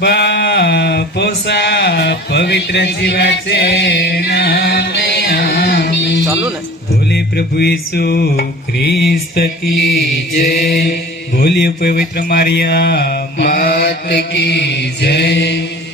बापोसा पवित्र जीवाचे नामे आमीन। चालू ना बोले प्रभु यीशु ख्रिस्त की जय। बोलिए पवित्र मारिया मात की जय।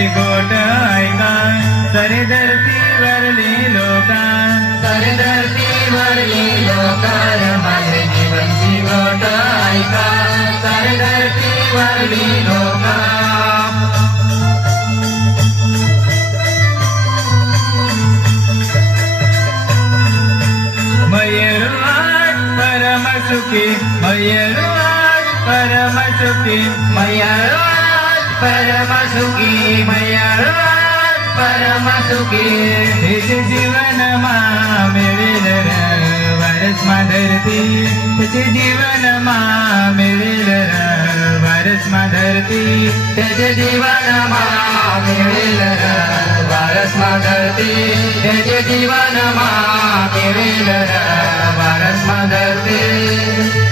जीवांची गोट ऐका सारी धरतीवरली लोका सारी धरतीवरली लोका माझे जीवांची गोट ऐका सारी धरतीवरली लोका मयूरवाट परम सुखी मयूरवाट परम सुखी मयूरवाट परम सुखी मयूरवाट परम सुखी त्याचे जीवन मा मिळेल र वारस मा धरती त्याचे जीवन मा मिळेल र वारस मा धरती त्याचे जीवन मा मिळेल र वारस मा धरती त्याचे जीवन मा मिळेल र वारस मा धरती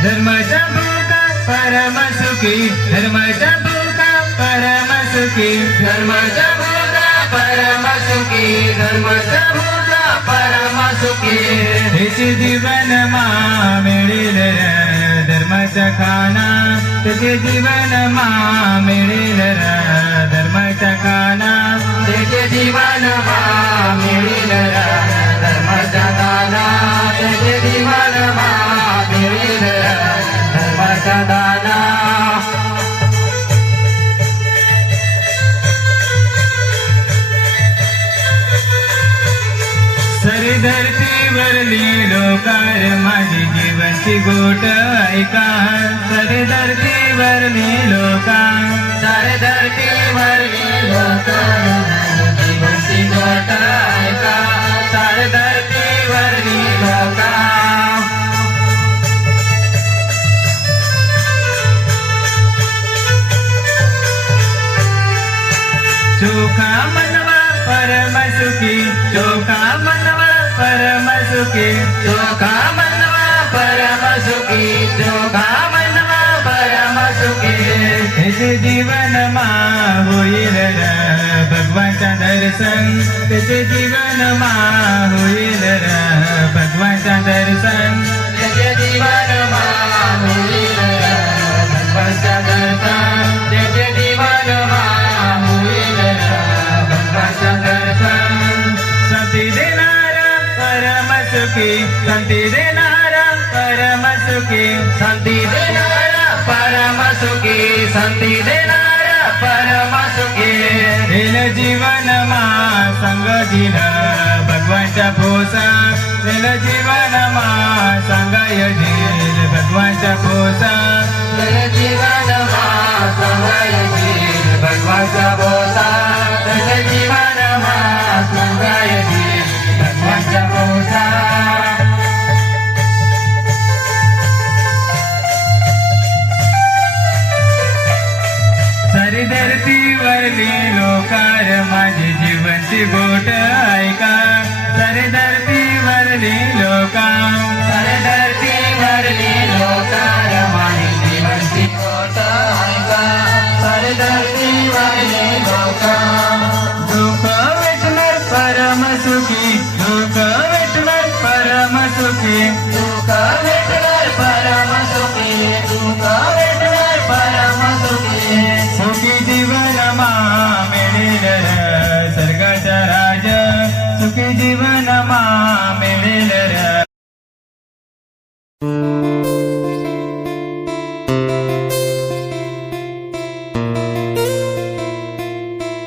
धर्माच्या भूका परम सुखी धर्माच्या भूका परम सुखी धर्माच्या भूता परम सुखी धर्माच्या भूता परम सुखी त्याचे जीवन मा मिळेल र धर्माच्या खाना त्याचे जीवन मा मिळेल र धर्माच्या खाना त्याचे जीवन मा मिळेल र धर्माच्या दाना त्याचे जीवन मा मिळेल र धर्माच्या दाना सारी धरतीवरली लोकार माझी जीवनची गोट ऐका सारी धरतीवरली लोका सारे धरतीवरली लोका जीवनची गोट ऐका सारे धरतीवरली लोका चोखा मनवा परम सुखी चोखा मनवा परम सुखी चोखा मनवा परम सुखी चोखा मनवा परम सुखी त्याचे जीवन मा होईल र भगवानचा दर्शन त्याचे जीवन मा होईल र भगवानचा दर्शन त्याचे जीवन मा होईल र भगवानच्या दर्शन त्याचे जीवन मा होईल र भगवानच्या दर्शन शांती देणारा परम सुखी शांती देणारा परम सुखी शांती देणारा परम सुखी शांती देणारा परम सुखी दिल जीवन मा संग दिला भगवानच्या भोसा दिल जीवन मा सांगाय दिल भगवानच्या भोसा जय जीवन मा संगायतील भगवानचा बोसा जय जीवन मा संगायतील भगवानचा बोसा सारी धरतीवरली लोकार माझी जीवनची गोट